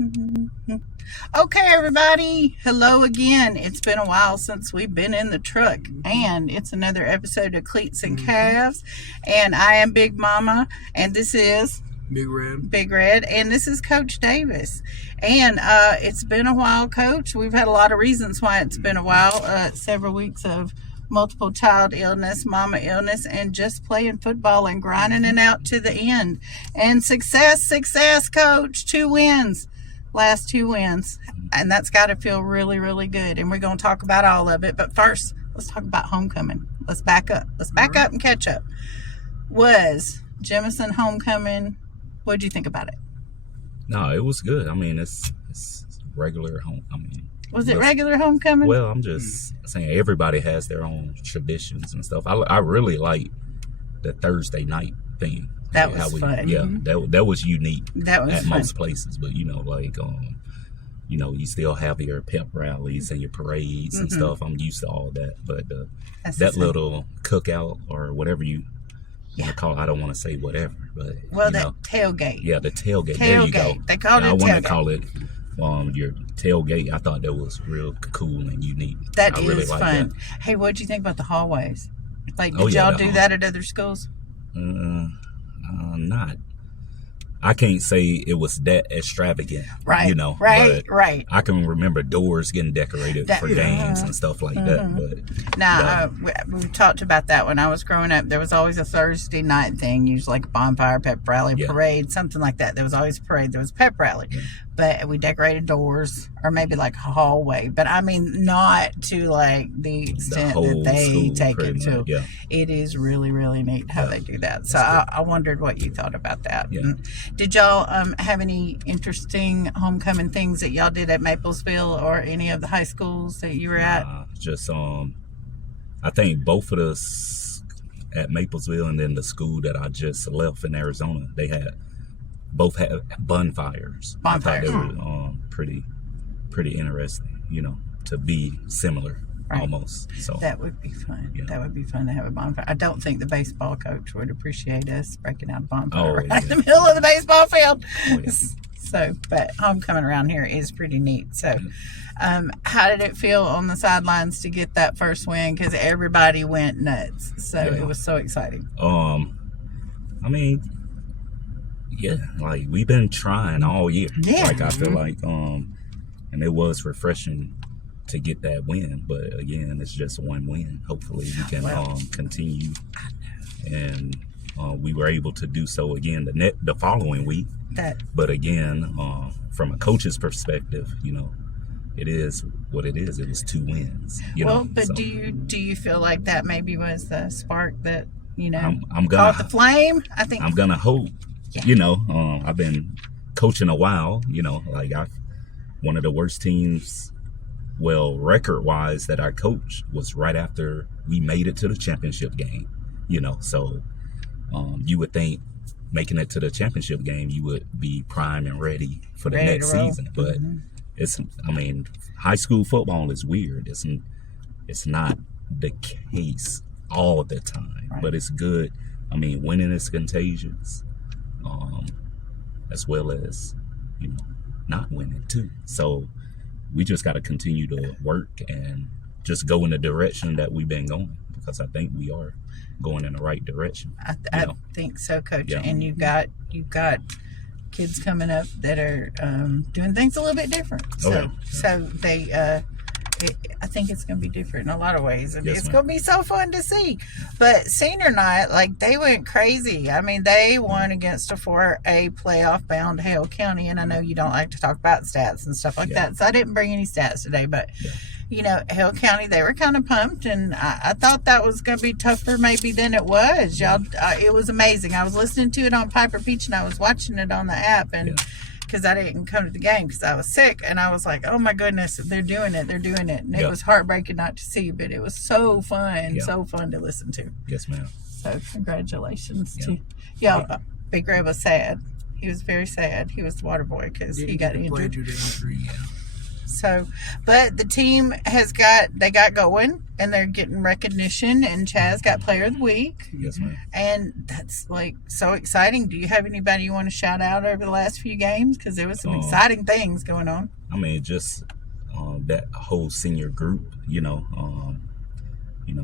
Okay, everybody. Hello again. It's been a while since we've been in the truck, and it's another episode of Cleats and Calves. And I am Big Mama, and this is Big Red, and this is Coach Davis. And it's been a while, Coach. We've had a lot of reasons why it's been a while. Several weeks of multiple child illness, mama illness, and just playing football and grinding it out to the end. And success, Coach. 2 wins. Last 2 wins. And that's got to feel really, really good. And we're going to talk about all of it. But first, let's talk about homecoming. Let's back up. Let's back up and catch up. Was Jemison homecoming, what did you think about it? No, it was good. I mean, it's regular was it regular homecoming? Well, I'm just saying everybody has their own traditions and stuff. I really like the Thursday night thing. That was fun. Yeah, that was unique. That was at fun. Most places, but you still have your pep rallies and your parades and stuff. I'm used to all that, but that little cookout or whatever you want to call it, I don't want to say whatever, but tailgate. Yeah, the tailgate. There you go. They called it I tailgate. want to call it your tailgate. I thought that was real cool and unique. That I is really like fun. That. Hey, what did you think about the hallways? Like, did y'all do that at other schools? Not. I can't say it was that extravagant, right? Right. I can remember doors getting decorated for games and stuff like that. But now we talked about that when I was growing up. There was always a Thursday night thing, usually like a bonfire, pep rally, parade, something like that. There was always a parade. There was a pep rally, but we decorated doors or maybe like a hallway. But I mean, not to like the extent that they take it to. Yeah. It is really, really neat how they do that. So I wondered what you thought about that. Yeah. Did y'all have any interesting homecoming things that y'all did at Maplesville or any of the high schools that you were at? Just I think both of us at Maplesville and then the school that I just left in Arizona, both had bonfires. I thought they were pretty interesting, to be similar. Right. Almost. So that would be fun. Yeah. That would be fun to have a bonfire. I don't think the baseball coach would appreciate us breaking out a bonfire in the middle of the baseball field. Oh, yeah. So, but homecoming around here is pretty neat. So, how did it feel on the sidelines to get that first win? Because everybody went nuts. So it was so exciting. I mean, like we've been trying all year. Yeah. Like I feel like, and it was refreshing to get that win, but again, it's just one win. Hopefully we can continue, and we were able to do so again the following week. But again, from a coach's perspective, it is what it is. It was 2 wins. Do you feel like that maybe was the spark that I'm gonna caught the flame? I think I'm gonna hope. Yeah. I've been coaching a while. Like one of the worst teams. Well, record-wise that I coached was right after we made it to the championship game, So you would think making it to the championship game, you would be prime and ready for the next season. But high school football is weird. It's not the case all the time, but it's good. Winning is contagious, as well as, not winning too. So we just got to continue to work and just go in the direction that we've been going, because I think we are going in the right direction. I think so, Coach. Yeah. And you've got kids coming up that are doing things a little bit different. So they I think it's going to be different in a lot of ways. And it's going to be so fun to see. But senior night, like, they went crazy. They won against a 4A playoff bound Hale County. And I know you don't like to talk about stats and stuff like that. So I didn't bring any stats today. But, Hale County, they were kind of pumped. And I thought that was going to be tougher maybe than it was. It was amazing. I was listening to it on Piper Peach and I was watching it on the app. And because I didn't come to the game because I was sick, and I was like, oh my goodness, they're doing it, and it was heartbreaking not to see, but it was so fun, so fun to listen to. Yes, ma'am. So congratulations to y'all. Big Red was sad. He was very sad. He was the water boy because he got injured. So, but the team they got going, and they're getting recognition, and Chaz got Player of the Week. Yes, ma'am. And that's like so exciting. Do you have anybody you want to shout out over the last few games? Because there was some exciting things going on. I mean, just that whole senior group,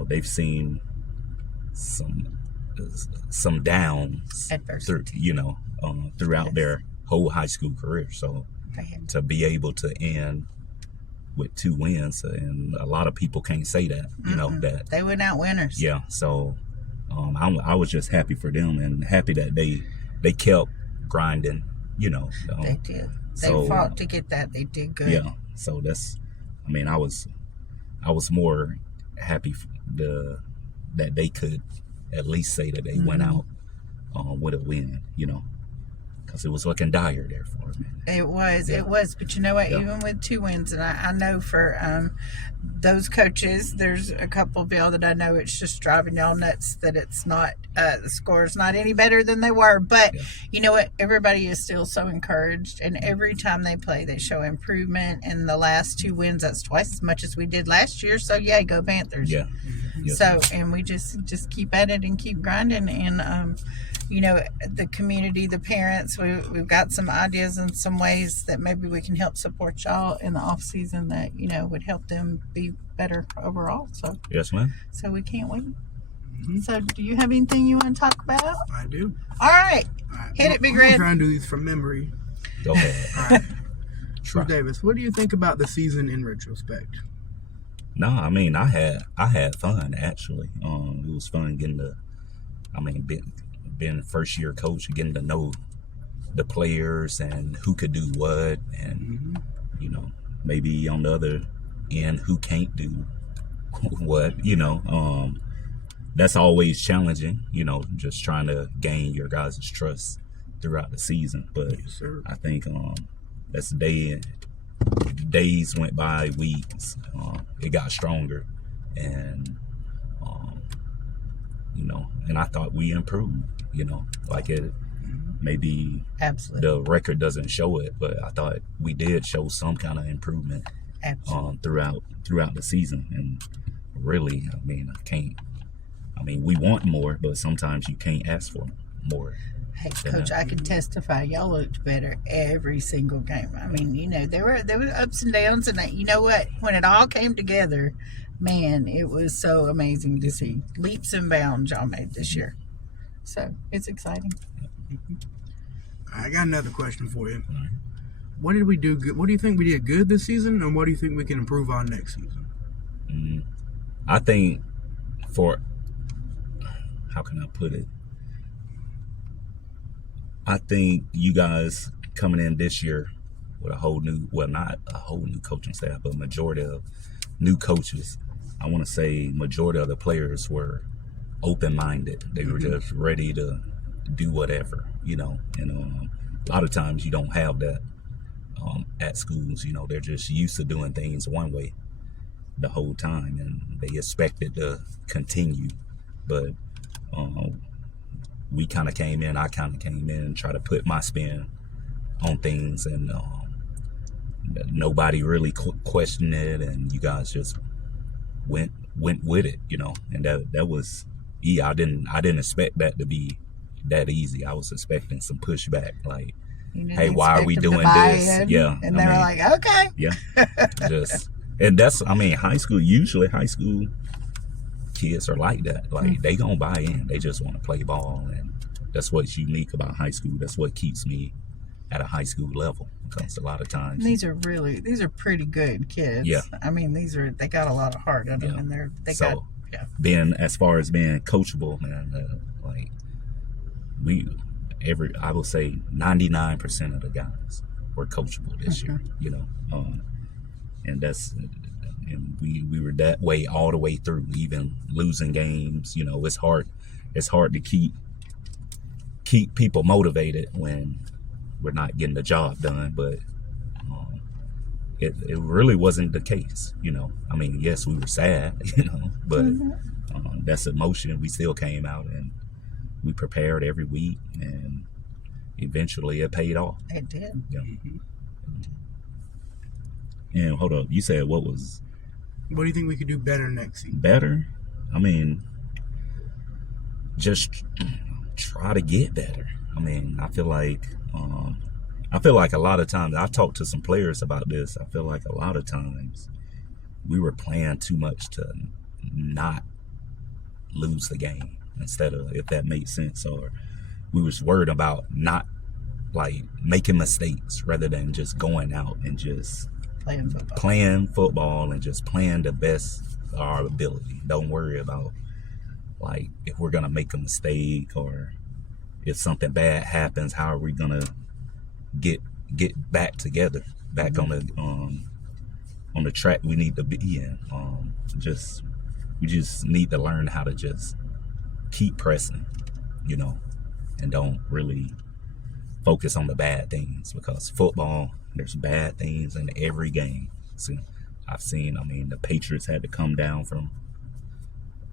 they've seen some downs adversity, throughout their whole high school career. So to be able to end with 2 wins, and a lot of people can't say that, that they went out winners. Yeah. So I was just happy for them, and happy that they kept grinding. They did. They fought to get that. They did good. Yeah. So I was more happy that they could at least say that they went out with a win, because it was looking dire there for them. It was. But you know what? Yeah. Even with 2 wins, and I know for those coaches, there's a couple of y'all that I know it's just driving y'all nuts that it's not, the score's not any better than they were. But you know what? Everybody is still so encouraged, and every time they play, they show improvement. And the last 2 wins, that's twice as much as we did last year. So yay, go Panthers! Yeah. Yes. So, and we just keep at it and keep grinding, and the community, the parents, we've got some ideas and some ways that maybe we can help support y'all in the off season that would help them be better overall. So yes, ma'am. So we can't wait. So, do you have anything you want to talk about? I do. All right. Hit it, Big Red. I'm trying to do these from memory. Go ahead. All right. True Davis, what do you think about the season in retrospect? No, I mean, I had fun, actually. It was fun being first year coach, getting to know the players and who could do what, and maybe on the other end who can't do what. That's always challenging. Just trying to gain your guys' trust throughout the season. But yes, I think that's days went by, weeks. It got stronger, and and I thought we improved. Like it maybe absolutely the record doesn't show it, but I thought we did show some kind of improvement throughout the season. And really, we want more, but sometimes you can't ask for more. Hey, Coach, I can testify. Y'all looked better every single game. I mean, there were ups and downs, and you know what? When it all came together, man, it was so amazing to see. Leaps and bounds y'all made this year. So it's exciting. I got another question for you. What did we do good? What do you think we did good this season, and what do you think we can improve on next season? I think how can I put it? I think you guys coming in this year with not a whole new coaching staff, but majority of new coaches. I want to say majority of the players were open-minded. They were just ready to do whatever, and a lot of times you don't have that at schools. They're just used to doing things one way the whole time, and they expect it to continue. But I kind of came in and tried to put my spin on things, and nobody really questioned it, and you guys just went with it, and that was I didn't expect that to be that easy. I was expecting some pushback, like, hey, why are we doing this? Yeah. And they were like, okay. Yeah. And that's, high school, usually high school kids are like that. Like, they gonna buy in. They just want to play ball, and that's what's unique about high school. That's what keeps me at a high school level, because a lot of times these are pretty good kids. Yeah. They got a lot of heart in them, and being, as far as being coachable, man, I would say 99% of the guys were coachable this year, and we were that way all the way through, even losing games. It's hard to keep people motivated when we're not getting the job done, but it really wasn't the case. Yes, we were sad, but that's emotion. We still came out and we prepared every week, and eventually it paid off. It did. Yeah. And hold up, you said what was What do you think we could do better next season? better? I mean, just try to get better. I mean, I feel like a lot of times, I've talked to some players about this. I feel like a lot of times we were playing too much to not lose the game instead of, if that makes sense, or we was worried about not like making mistakes rather than just going out and just playing football and just playing the best of our ability. Don't worry about like if we're gonna make a mistake or if something bad happens, how are we gonna get back together, back on the track we need to be in. We just need to learn how to just keep pressing, you know, and don't really focus on the bad things, because football, there's bad things in every game. So I mean, the Patriots had to come down from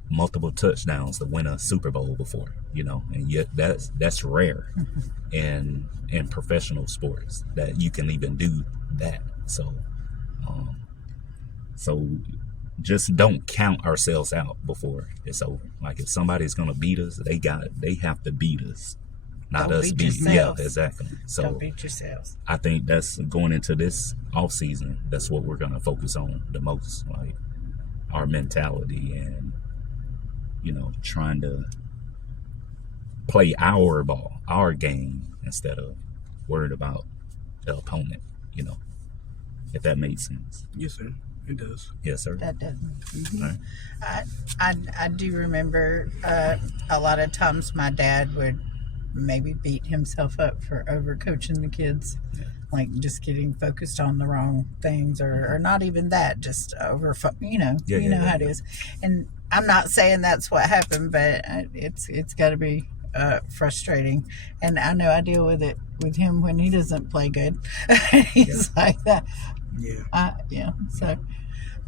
multiple touchdowns to win a Super Bowl before, you know, and yet that's rare in professional sports that you can even do that. So just don't count ourselves out before it's over. Like if somebody's gonna beat us, they have to beat us, not Don't us beat beat. yourselves. Yeah, exactly. So Don't beat yourselves. I think that's going into this off season. That's what we're gonna focus on the most, like our mentality and, you know, trying to play our ball, our game, instead of worried about the opponent, you know, if that makes sense. Yes, sir. It does. Yes, sir. That doesn't. Mm-hmm. All right. I do remember a lot of times my dad would maybe beat himself up for overcoaching the kids, like just getting focused on the wrong things, or not even that, just over, you know, how it is. And I'm not saying that's what happened, but it's got to be frustrating. And I know I deal with it with him when he doesn't play good. He's like that. Yeah. So,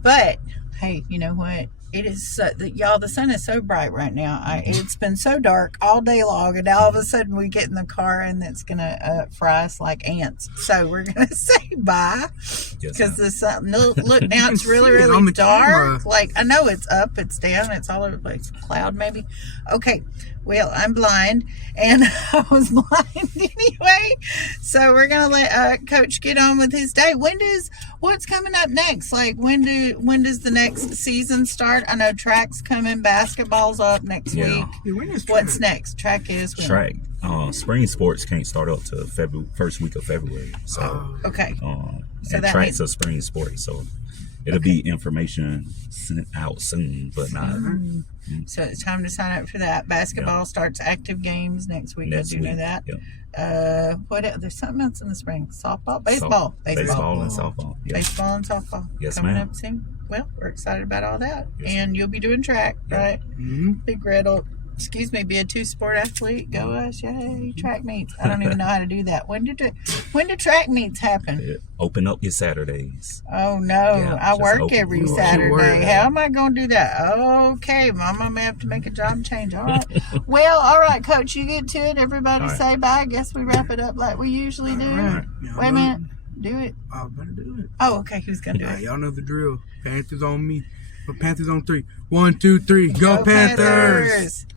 but hey, you know what? It is y'all. The sun is so bright right now. It's been so dark all day long, and now all of a sudden we get in the car and it's gonna fry us like ants. So we're gonna say bye because the sun. Look now, it's really dark. Camera. Like I know it's up, it's down, it's all over the place. Cloud maybe. Okay. Well, I'm blind, and I was blind anyway. So we're gonna let Coach get on with his day. What's coming up next? Like when does the next season start? I know track's coming, basketball's up next week. Yeah, when is What's track? next? Track is when? Track. Spring sports can't start up to first week of February. So okay. So and that track's a spring sport, so it'll be information sent out soon, but not. So it's time to sign up for that. Basketball starts active games next week. Next I do know week, that. yep. What else? There's something else in the spring. Softball, baseball, Baseball and softball. Yeah. Baseball and softball. Yes, coming ma'am. up soon. Well, we're excited about all that. Yes, and you'll be doing track, Yeah. right? Mm-hmm. Big red will, be a 2-sport athlete. Go us, yay! Track meets. I don't even know how to do that. When do track meets happen? Open up your Saturdays. Oh no, Yeah, I just work open- every you work. Saturday. How am I going to do that? Okay, Mama may have to make a job change. All right. Well, all right, Coach, you get to it. Everybody All right. say bye. I guess we wrap it up like we usually do. All right. Y'all Wait a know- minute. Do it. I better do it. Oh, okay. Who's going to do it? Y'all know the drill. Panthers on me. But Panthers on 3. 1, 2, 3. Go Panthers!